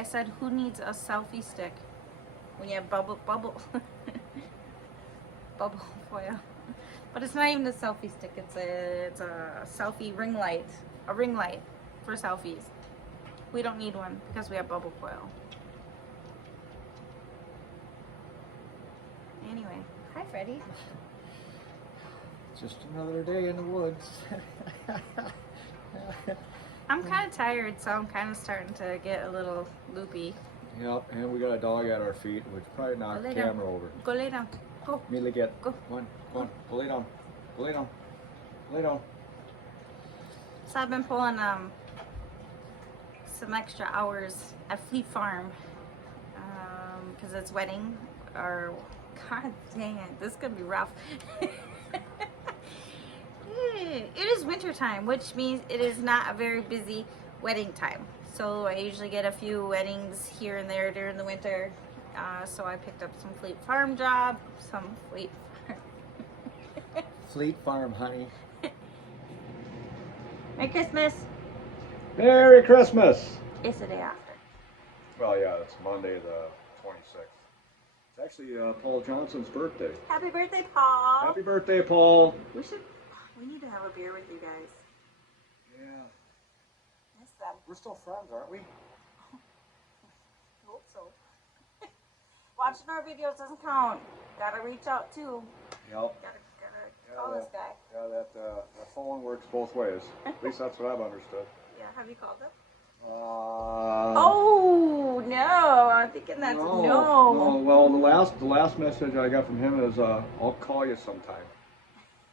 I said, who needs a selfie stick when you have bubble bubble foil? But it's not even a selfie stick. It's a selfie ring light, a ring light for selfies. We don't need one because we have bubble foil. Anyway, hi Freddie. Just another day in the woods. I'm kind of tired, so I'm kind of starting to get a little loopy. Yep, and we got a dog at our feet, which probably knocked the camera over. Go lay down. Go. Immediately get. Go. Come on. Go lay down. Go lay down. Lay down. So I've been pulling some extra hours at Fleet Farm because it's wedding. Or God dang it, this is gonna be rough. It is winter time, which means it is not a very busy wedding time. So I usually get a few weddings here and there during the winter. So I picked up some Fleet Farm job, some Fleet Farm. Fleet Farm, honey. Merry Christmas. Merry Christmas. It's the day after. Well, yeah, it's Monday the 26th. It's actually Paul Johnson's birthday. Happy birthday, Paul. Happy birthday, Paul. We need to have a beer with you guys. Yeah. Miss them. We're still friends, aren't we? Hope so. Watching our videos doesn't count. Gotta reach out too. Yep. Gotta call this guy. Yeah, that phone works both ways. At least that's what I've understood. Yeah, have you called him? Oh no! I'm thinking that's no. no. Well, the last message I got from him is, "I'll call you sometime."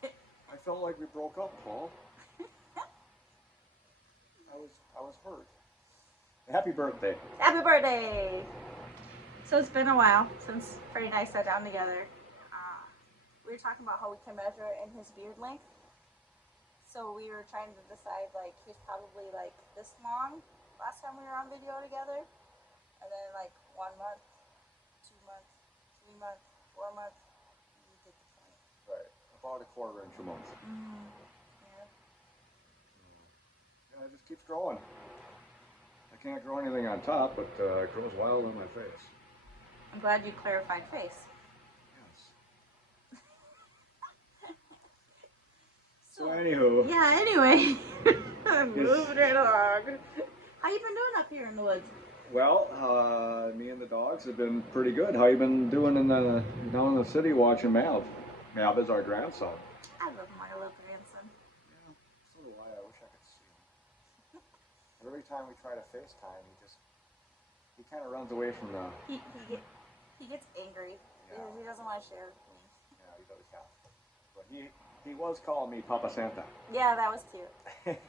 I felt like we broke up, Paul. I was hurt. Happy birthday. Happy birthday! So it's been a while since Freddie and I sat down together. We were talking about how we can measure in his beard length. So we were trying to decide, like, he's probably like this long last time we were on video together. And then like 1 month, 2 months, 3 months, 4 months, you did the 20. Right. About a quarter inch a month. Mm-hmm. Yeah. Yeah, it just keeps growing. I can't grow anything on top, but it grows wild on my face. I'm glad you clarified face. Yes. So anywho. Yeah, anyway. Moving right along. How you been doing up here in the woods? Well, me and the dogs have been pretty good. How you been doing down in the city watching Mav? Mav is our grandson. I love my little grandson. Yeah, so do I. I wish I could see him. But every time we try to FaceTime, he kind of runs away from the... He gets angry. Yeah. He doesn't want to share. Yeah, he does. Yeah. But he was calling me Papa Santa. Yeah, that was cute.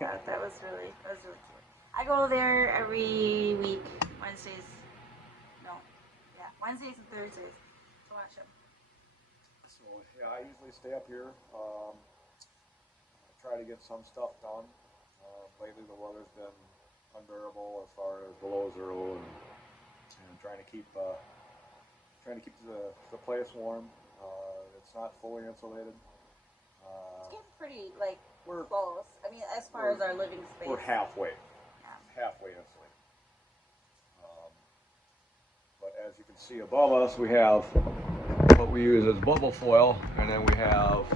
that was really cute. I go there every week, Wednesdays and Thursdays to watch him. So yeah, I usually stay up here. Try to get some stuff done. Lately the weather's been unbearable as far as below zero, and trying to keep the place warm. It's not fully insulated. It's getting pretty we're close. I mean, as far as our living space, we're halfway insulated. But as you can see above us, we have what we use as bubble foil, and then we have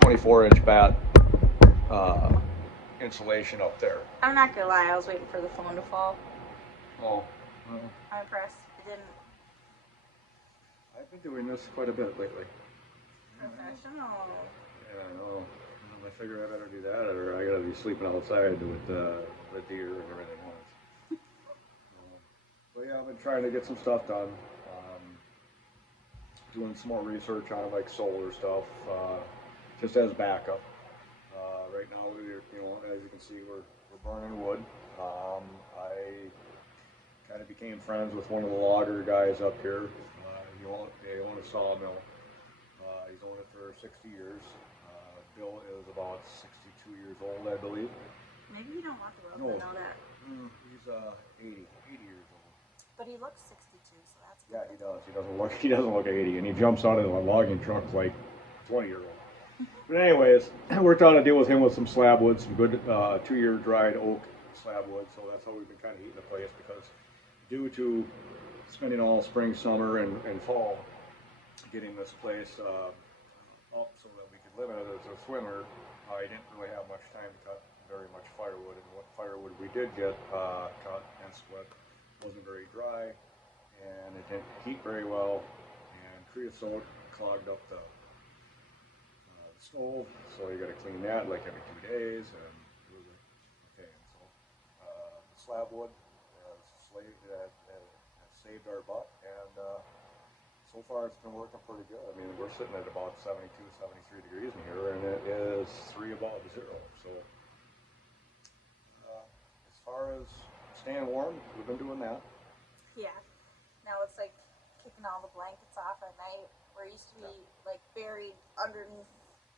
24-inch bat insulation up there. I'm not gonna lie, I was waiting for the phone to fall. Oh. I'm impressed. It didn't. I've been doing this quite a bit lately. Professional. Yeah, I know. I figure I better do that, or I gotta be sleeping outside with the deer and everything else. But yeah, I've been trying to get some stuff done. Doing some more research on solar stuff, just as backup. Right now, as you can see, we're burning wood. I kind of became friends with one of the logger guys up here. He owned a sawmill. He's owned it for 60 years. Bill is about 62 years old, I believe. Maybe you don't want the world to know that. He's 80 years old. But he looks 62, so that's good. Yeah, he does. He doesn't look 80, and he jumps out of a logging truck like 20-year-old. But anyways, I worked out a deal with him with some slab wood, some good 2-year dried oak slab wood, so that's how we've been kind of heating the place, because due to spending all spring, summer, and fall getting this place up so that we could live in it as a swimmer, I didn't really have much time to cut very much firewood, and what firewood we did get cut and split wasn't very dry, and it didn't heat very well, and creosote clogged up the stove, so you got to clean that like every 2 days, and it was okay. And so the slab wood has saved our butt, and so far it's been working pretty good. I mean, we're sitting at about 72, 73 degrees in here, and it is 3 above zero. So as far as staying warm, we've been doing that. Yeah. Now it's like kicking all the blankets off at night. Where it used to be like buried underneath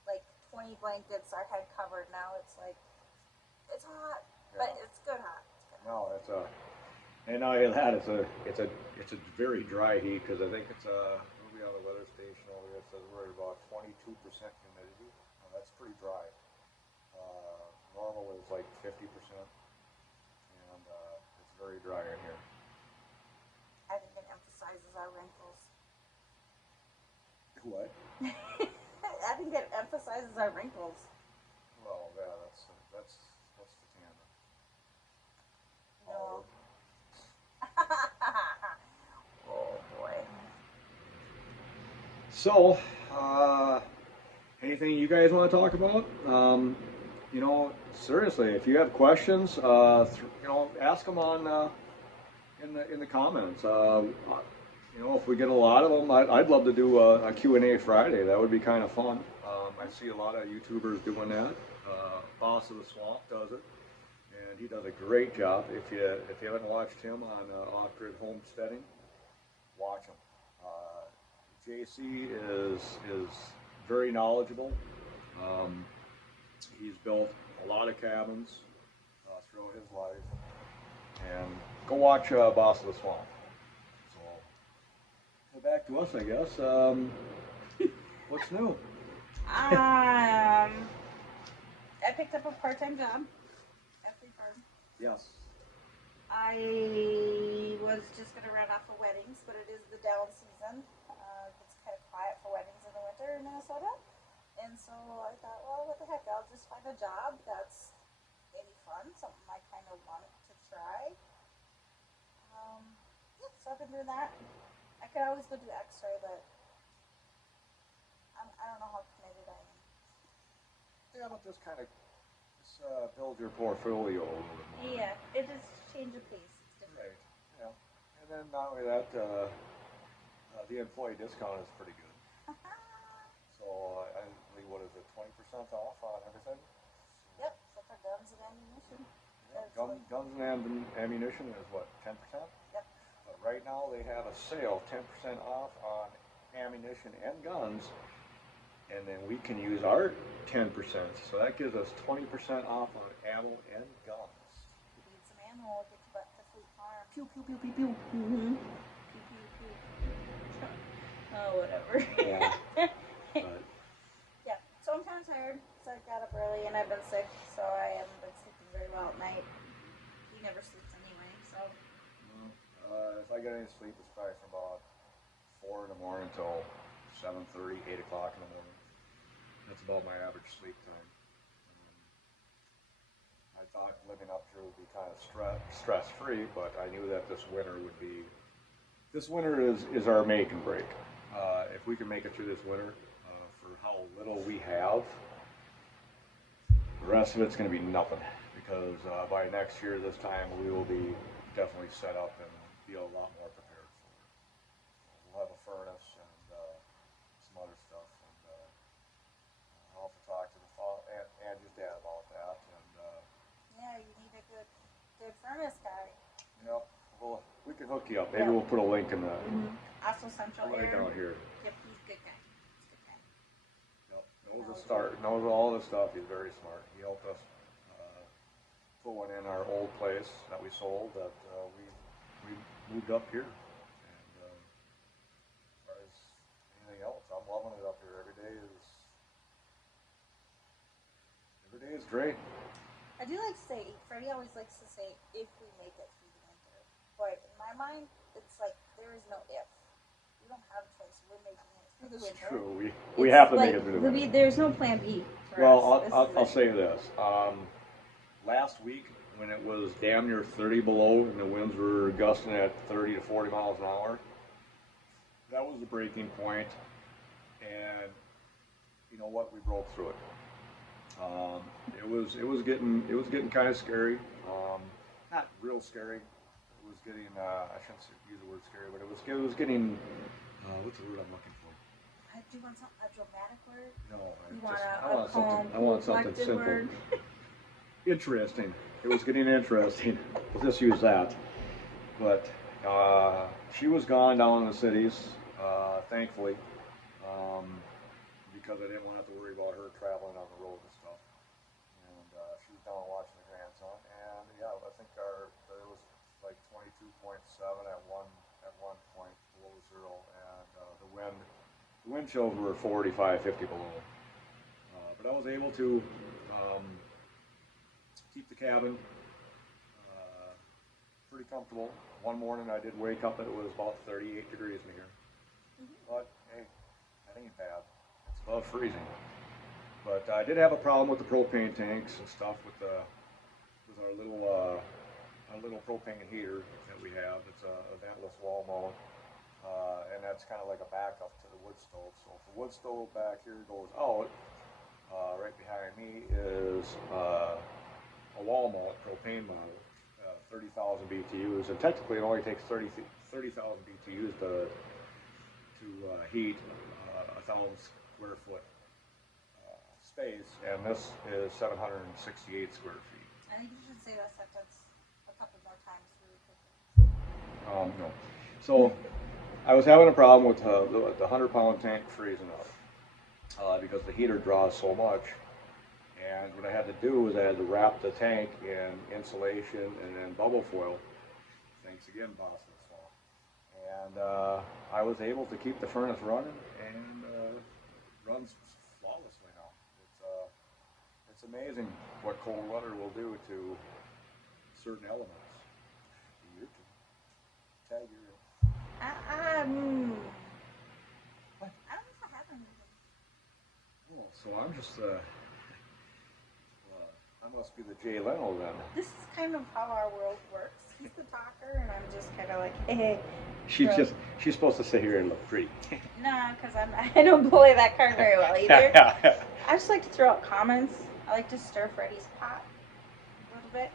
like 20 blankets, our head covered. Now it's like, it's hot, but it's good hot. It's good. No, it's a, and not only that, it's a very dry heat, because I think it's we'll be on the weather station over here. It says we're at about 22% humidity. That's pretty dry. Normal is like 50%, and it's very dry in here. I think it emphasizes our wrinkles. What? I think it emphasizes our wrinkles. Well, yeah, that's the tan. No. Oh boy. So, anything you guys want to talk about? You know, seriously, if you have questions, you know, ask them on in the comments. You know, if we get a lot of them, I'd love to do a Q&A Friday. That would be kind of fun. I see a lot of YouTubers doing that. Boss of the Swamp does it, and he does a great job. If you haven't watched him on off-grid homesteading, watch him. JC is very knowledgeable. He's built a lot of cabins throughout his life, and go watch Boss of the Swamp. So back to us, I guess. What's new? I picked up a part-time job at the farm. Yes. I was just gonna run off of weddings, but it is the down season. It's kind of quiet for weddings in the winter in Minnesota, and so I thought, well, what the heck? I'll just find a job that's maybe fun, something I kind of wanted to try. Yeah, so I've been doing that. I could always go do X-ray, but I don't know how committed I am. Yeah, but this kind of build your portfolio a little bit more. Yeah, it is change of pace. It's different. Right. Yeah. And then not only that, the employee discount is pretty good. So I believe, what is it, 20% off on everything? Yep, except for guns and ammunition. Yeah, guns and ammunition is what, 10%? Yep. But right now they have a sale, 10% off on ammunition and guns, and then we can use our 10%. So that gives us 20% off on ammo and guns. If you need some ammo, get your butt to Fleet Farm. Pew, pew, pew, pew, pew. Mm-hmm. Pew, pew, pew. Oh, whatever. Yeah. But, yeah, so I'm kind of tired. So I got up early and I've been sick, so I haven't been sleeping very well at night. He never sleeps anyway, so. if I get any sleep, it's probably from about 4 in the morning until 7:30, 8 o'clock in the morning. That's about my average sleep time. I thought living up here would be kind of stress-free, but I knew that this winter would be. This winter is our make and break. If we can make it through this winter, for how little we have, the rest of it's going to be nothing. Because by next year, this time, we will be definitely set up and be a lot more prepared for it. We'll have a furnace and some other stuff, and I'll have to talk to Angie's dad about that. And yeah, you need a good furnace guy. yep, well, we can hook you up. Maybe we'll put a link in the Also Central right Air. down here. Yep, he's a good guy. He's a good guy. Yep, knows all the stuff. He's very smart. He helped us put one in our old place that we sold that we moved up here. And as far as anything else, I'm loving it up here. Every day is great. I do like to say, Freddie always likes to say, if we make it through the winter. But in my mind, it's like, there is no if. We don't have a choice. We're making it through the winter. It's true. We have to like, make it through the winter. There's no plan B for Well, us. I'll say this. Last week, when it was damn near 30 below and the winds were gusting at 30 to 40 miles an hour, that was the breaking point. And you know what? We broke through it. It was getting kind of scary. Not real scary. It was getting I shouldn't use the word scary, but it was getting what's the word I'm looking for? Do you want a dramatic word? No, I want something simple. Word? Interesting. It was getting interesting. We'll just use that. But she was gone down in the cities, thankfully, because I didn't want to have to worry about her traveling on the road and stuff. And she was down watching the grandson. And yeah, I think it was like 22.7 at one point below zero, and the wind chills were 45, 50 below. But I was able to keep the cabin pretty comfortable. One morning I did wake up and it was about 38 degrees in here. But hey, that ain't bad. It's above freezing. But I did have a problem with the propane tanks and stuff with our little propane heater that we have. It's a ventless wall mount. And that's kind of like a backup to the wood stove. So if the wood stove back here goes out, right behind me is a wall mount, propane mount, 30,000 BTUs, and technically it only takes 30,000 BTUs to heat 1,000 square foot space, and this is 768 square feet. I think you should say that sentence a couple more times really quickly. No. So I was having a problem with the 100-pound tank freezing up because the heater draws so much. And what I had to do was I had to wrap the tank in insulation and then bubble foil. Thanks again, boss. And I was able to keep the furnace running, and runs flawlessly now. It's amazing what cold weather will do to certain elements. Your turn. Tag your. I don't know if I have anything. Oh, so I'm just I must be the Jay Leno then. This is kind of how our world works. He's the talker, and I'm just kind of like, hey. She's supposed to sit here and look pretty. Nah, because I don't play that card very well either. I just like to throw out comments. I like to stir Freddie's pot a little bit.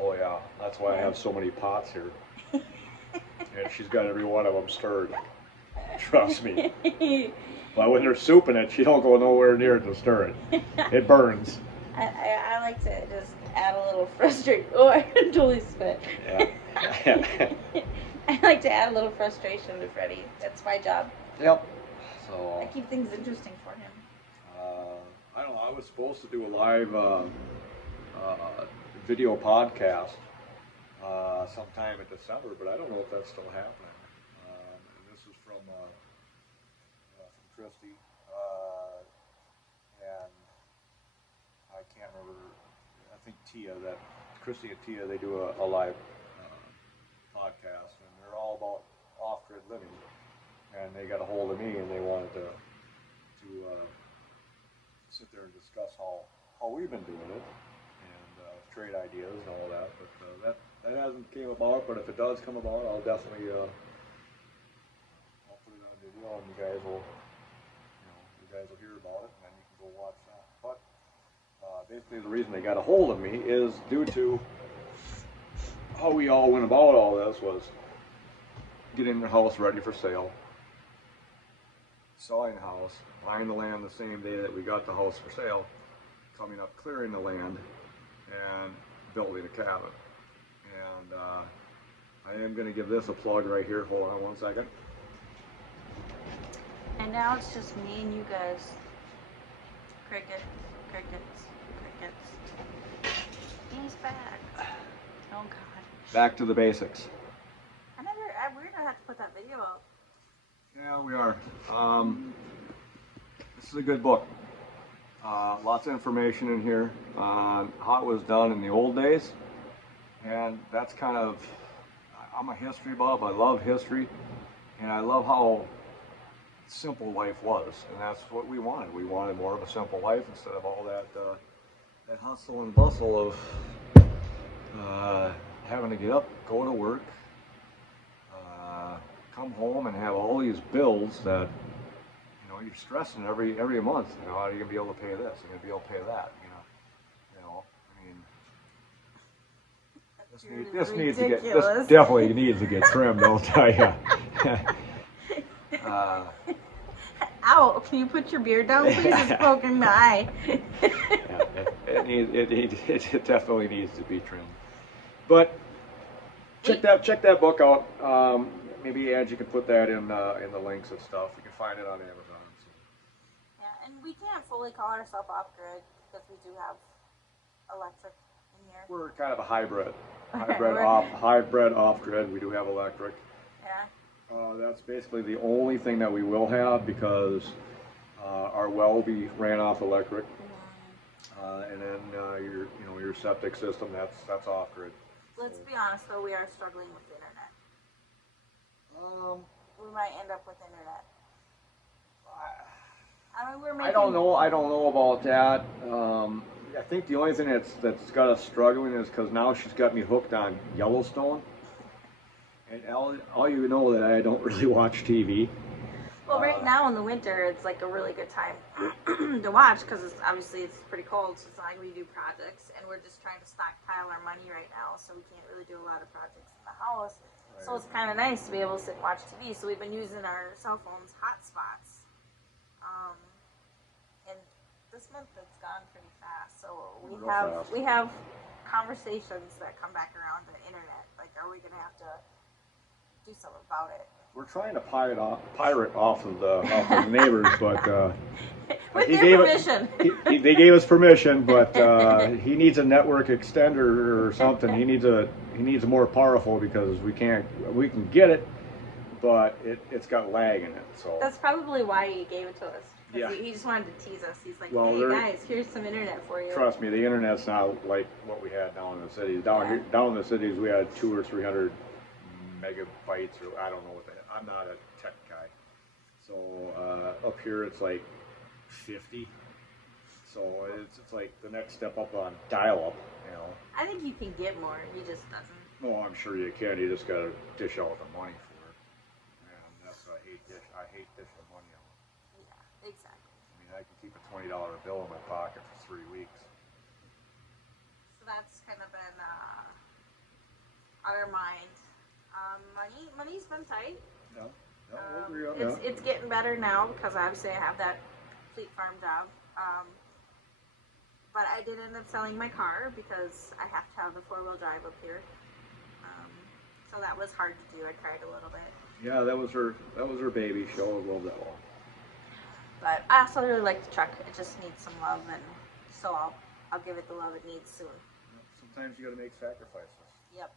Oh yeah, that's why I have so many pots here. And she's got every one of them stirred. Trust me. But when there's soup in it, she don't go nowhere near it to stir it. It burns. I like to just add a little frustration. Oh, I totally spit. Yeah. I like to add a little frustration to Freddie. That's my job. Yep. So I keep things interesting for him. I don't know. I was supposed to do a live video podcast sometime in December, but I don't know if that's still happening. And this is from Christy, and I can't remember. I think Christy and Tia, they do a live podcast, and they're all about off-grid living. And they got a hold of me, and they wanted to sit there and discuss how we've been doing it, and trade ideas and all that. But that hasn't came about. But if it does come about, I'll definitely I'll put it on video, and you guys will hear about it, and then you can go watch that. But basically, the reason they got a hold of me is due to how we all went about all this was getting the house ready for sale, selling the house, buying the land the same day that we got the house for sale, coming up, clearing the land, and building a cabin. And I am going to give this a plug right here. Hold on one second. And now it's just me and you guys. Crickets, crickets, crickets. He's back. Oh God. Back to the basics. We're gonna have to put that video out. Yeah, we are. This is a good book. Lots of information in here on how it was done in the old days, and that's kind of, I'm a history buff, I love history, and I love how simple life was, and that's what we wanted. We wanted more of a simple life instead of all that hustle and bustle of having to get up, go to work, come home and have all these bills that you're stressing every month. How are you gonna be able to pay this? Are you gonna be able to pay that? This definitely needs to get trimmed. I'll tell you. Ow! Can you put your beard down, please? It's poking my eye. It definitely needs to be trimmed. But check that book out. Maybe Angie can put that in the links and stuff. You can find it on Amazon. So. Yeah, and we can't fully call ourselves off grid because we do have electric in here. We're kind of a hybrid off grid. We do have electric. Yeah. That's basically the only thing that we will have because our well will be ran off electric, and then your septic system that's off grid. Let's be honest though, we are struggling with the internet. We might end up with internet. I don't know about that. I think the only thing that's got us struggling is because now she's got me hooked on Yellowstone. And all you know that I don't really watch TV. Well, right now in the winter, it's like a really good time to watch because it's pretty cold, so it's not like we do projects, and we're just trying to stockpile our money right now, so we can't really do a lot of projects in the house. Right. So it's kind of nice to be able to sit and watch TV. So we've been using our cell phones hotspots, and this month it's gone pretty fast. So we have conversations that come back around the internet. Like, are we gonna have to do something about it? We're trying to pirate off of the neighbors, but with their permission. They gave us permission, but he needs a network extender or something. He needs more powerful because we can get it, but it's got lag in it. So that's probably why he gave it to us. Yeah. He just wanted to tease us. He's like, hey guys, here's some internet for you. Trust me, the internet's not like what we had down in the cities. Down in the cities, we had 200 or 300 megabytes, or I don't know what that. I'm not a tech guy, so up here it's like 50. So it's like the next step up on dial-up, I think you can get more. He just doesn't. No, I'm sure you can. You just gotta dish out the money for it, and that's what I hate dishing the money out. Yeah, exactly. I mean, I can keep a $20 bill in my pocket for 3 weeks. So that's kind of been on our mind. Money's been tight. Yeah, we'll agree on that. It's getting better now because obviously I have that complete farm job. But I did end up selling my car because I have to have the 4-wheel drive up here. So that was hard to do. I cried a little bit. Yeah, that was her baby. She always loved that one. But I also really like the truck. It just needs some love, and so I'll give it the love it needs soon. Sometimes you got to make sacrifices. Yep.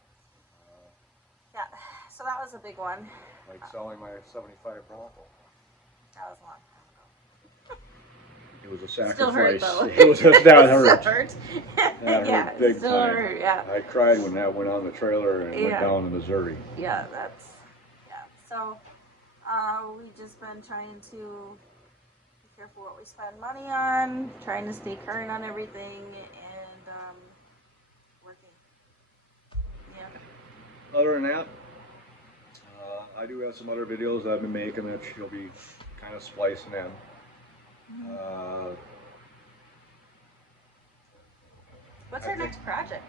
Yeah. So that was a big one. Like selling my '75 Bronco. That was a long time ago. It was a sacrifice. Still hurt though. It was that hurt. Still hurt. That hurt big still time. hurt. Yeah. I cried when that went on the trailer and went down to Missouri. Yeah, So we've just been trying to be careful what we spend money on, trying to stay current on everything, and working. Yeah. Other than that, I do have some other videos that I've been making that she'll be kind of splicing in. What's our next project?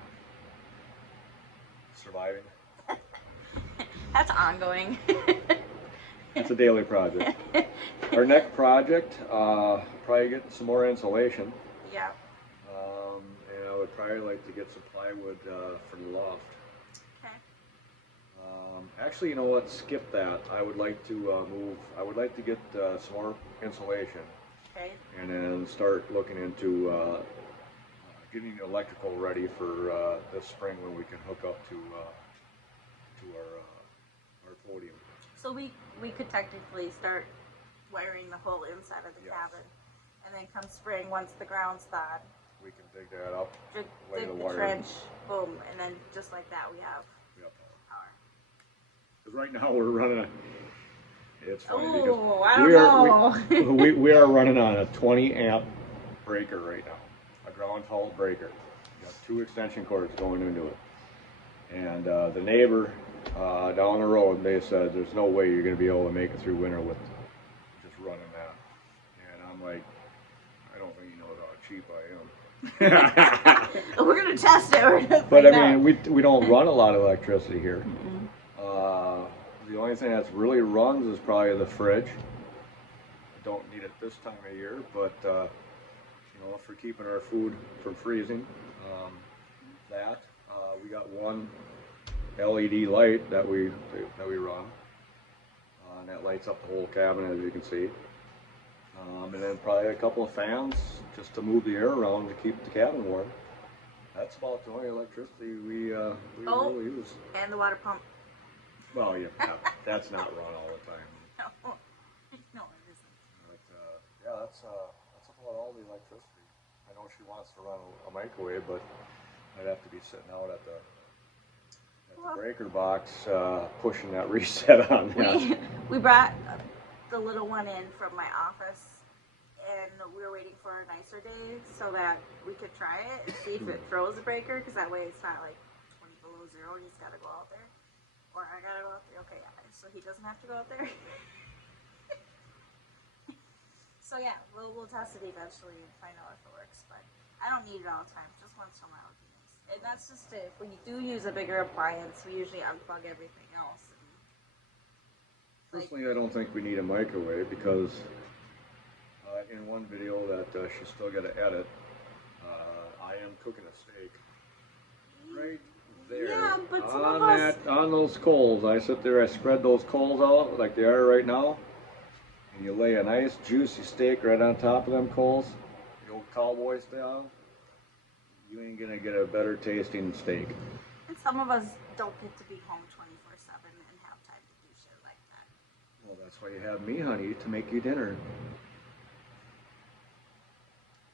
Surviving. That's ongoing. It's a daily project. Our next project, probably getting some more insulation. Yeah. And I would probably like to get some plywood for the loft. Okay. Actually, you know what? Skip that. I would like to I would like to get some more insulation. Okay. And then start looking into getting the electrical ready for this spring when we can hook up to our podium. So we could technically start wiring the whole inside of the cabin, And then come spring, once the ground's thawed, we can dig that up, dig lay the the wire. trench, boom, and then just like that we have power. Because right now we're running a, it's funny Oh, I because don't know. we are running on a 20 amp breaker right now, a ground fault breaker. Got 2 extension cords going into it. And the neighbor down the road, they said there's no way you're going to be able to make it through winter with just running that. And I'm like, I don't think he knows how cheap I am. We're gonna test it. We're gonna But find I out. mean, we don't run a lot of electricity here. Mm-mm. The only thing that's really runs is probably the fridge. I don't need it this time of year, but you know, for keeping our food from freezing, we got one LED light that we run, and that lights up the whole cabin, as you can see. And then probably a couple of fans just to move the air around to keep the cabin warm. That's about the only electricity we really use. And the water pump. Well, yeah, that's not run all the time. No, no, it isn't. But yeah, that's about all the electricity. I know she wants to run a microwave, but I'd have to be sitting out at the breaker box pushing that reset on that. We brought the little one in from my office, and we were waiting for a nicer day so that we could try it and see if it throws the breaker, because that way it's not like 20 below zero and he's got to go out there. Or I gotta go out there. Okay, yeah, so he doesn't have to go out there. So yeah, we'll test it eventually and find out if it works. But I don't need it all the time. Just once in a while would be nice. And that's just it. If we do use a bigger appliance, we usually unplug everything else. Personally, I don't think we need a microwave because in one video that she's still got to edit, I am cooking a steak right there. Yeah, but some of us... on those coals. I sit there, I spread those coals out like they are right now, and you lay a nice juicy steak right on top of them coals, the old cowboy style. You ain't gonna get a better tasting steak. And some of us don't get to be home 24/7 and have time to do shit like that. Well, that's why you have me, honey, to make you dinner.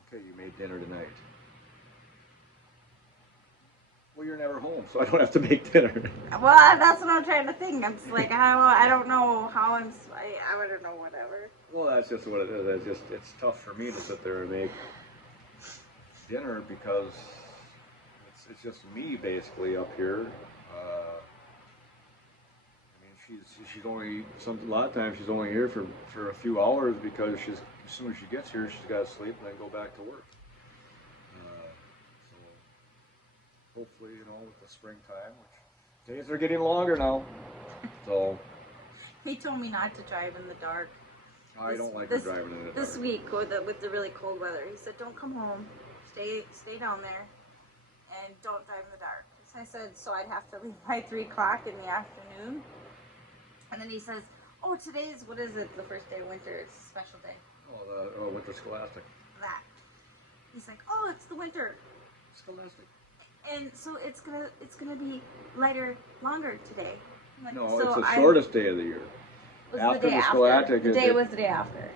Okay, you made dinner tonight. Well, you're never home, so I don't have to make dinner. Well, that's what I'm trying to think. I'm just like, I don't know how I don't know, whatever. Well, that's just what it is. It's tough for me to sit there and make dinner because it's just me basically up here. I mean, she's only a lot of times she's only here for a few hours because as soon as she gets here, she's got to sleep and then go back to work. Hopefully, you know, with the springtime, which days are getting longer now. So He told me not to drive in the dark. I don't like driving in the dark. This week with the really cold weather, he said, "Don't come home. Stay down there, and don't drive in the dark." So I said, so I'd have to leave by 3 o'clock in the afternoon. And then he says, "Oh, today's what is it? The first day of winter. It's a special day." Oh, the winter scholastic. That. He's like, "Oh, it's the winter." Scholastic. And so it's gonna be lighter, longer today. Like, No, so it's the shortest day of the year. Was After the day the scholastic, after. The day was the day after.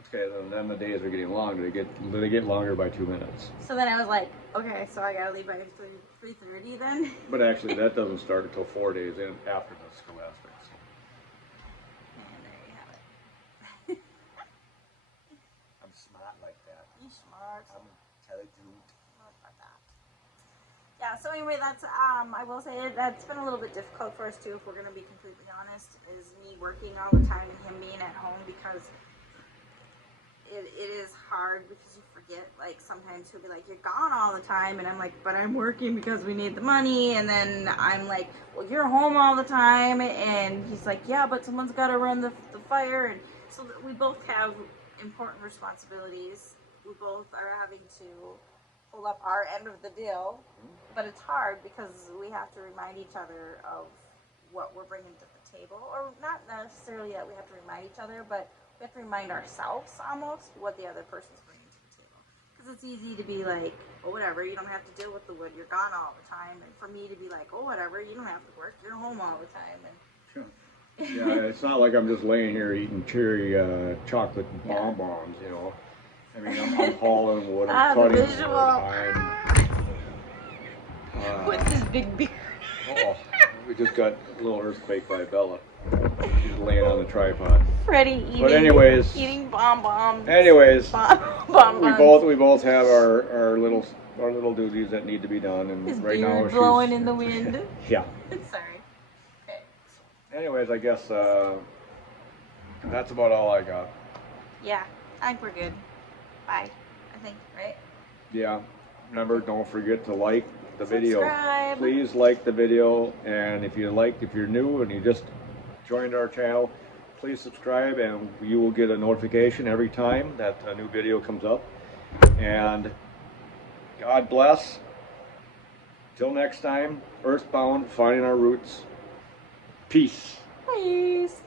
Okay, then the days are getting longer. They get longer by 2 minutes. So then I was like, okay, so I gotta leave by 3:30 then. But actually, that doesn't start until 4 days after the scholastic. So. And there you have it. I'm smart like that. You smart. I'm intelligent. Yeah, so anyway, that's, I will say that's been a little bit difficult for us too, if we're going to be completely honest, is me working all the time and him being at home, because it is hard because you forget, like, sometimes he'll be like, "You're gone all the time," and I'm like, "But I'm working because we need the money," and then I'm like, "Well, you're home all the time," and he's like, "Yeah, but someone's got to run the fire," and so we both have important responsibilities. We both are having to pull up our end of the deal, but it's hard because we have to remind each other of what we're bringing to the table, or not necessarily that we have to remind each other, but we have to remind ourselves almost what the other person's bringing to the table. Because it's easy to be like, "Oh, whatever, you don't have to deal with the wood, you're gone all the time," and for me to be like, "Oh, whatever, you don't have to work, you're home all the time." And Sure. Yeah, it's not like I'm just laying here eating cherry chocolate bonbons, you know. I mean, I'm hauling wood, The I'm cutting wood, visual. I'm... With his big beard. Oh, we just got a little earthquake by Bella. She's laying on the tripod. Freddie eating, But anyways, bonbons. anyways, Bonbons. we both have our little duties that need to be done, and His right beard now blowing in the wind. Yeah. Sorry. Okay. Anyways, I guess that's about all I got. Yeah, I think we're good. Bye. I think, right? Yeah. Remember, don't forget to like the video. Subscribe. Please like the video, and if you're new and you just joined our channel, please subscribe, and you will get a notification every time that a new video comes up. And God bless. Till next time, Earthbound, finding our roots. Peace. Peace.